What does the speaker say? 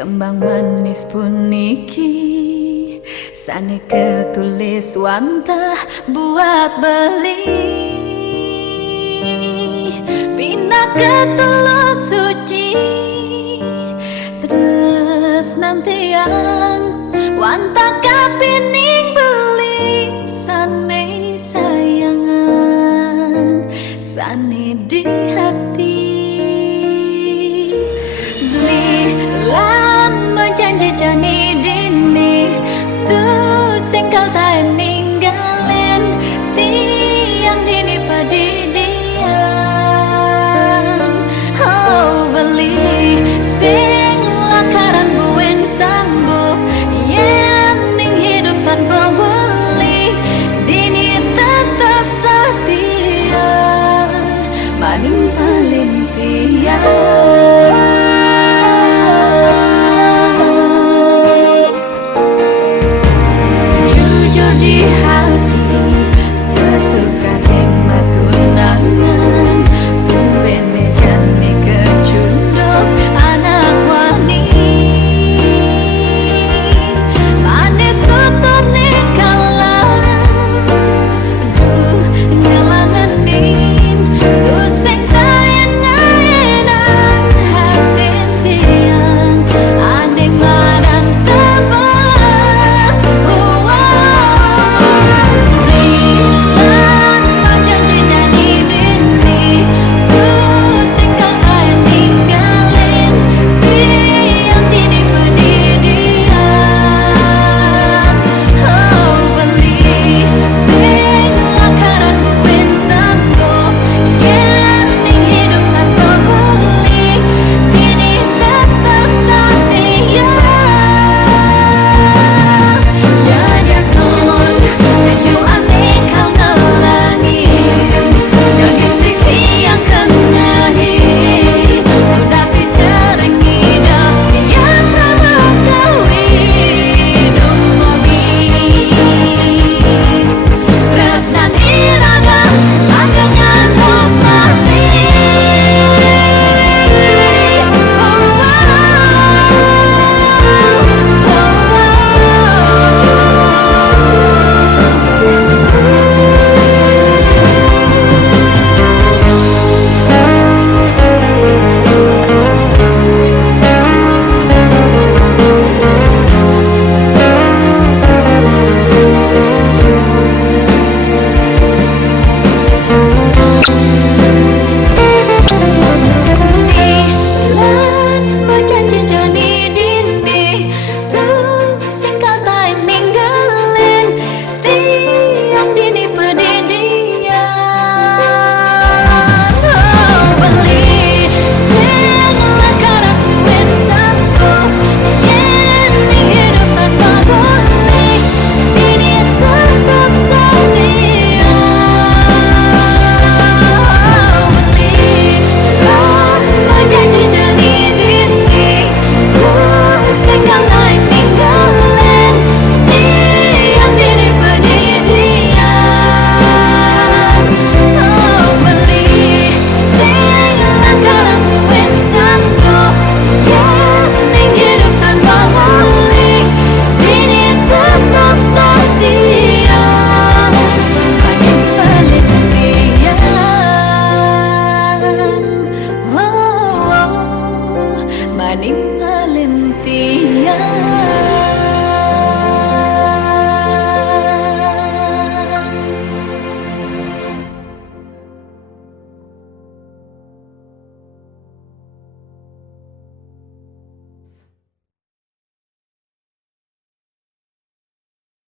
Tembang manis puniki sane ketulis wantah buat beli. Pina ketulus suci terus nanti yang wantah kapining beli. Sane sayangan sane di hati beli lan menjanji jani dini tuh singkal tak ninggalin tiang dini padidian. Oh beli sing lakaran buen sanggup yen ning hidup tanpa beli dini tetap setia maning paling tiang.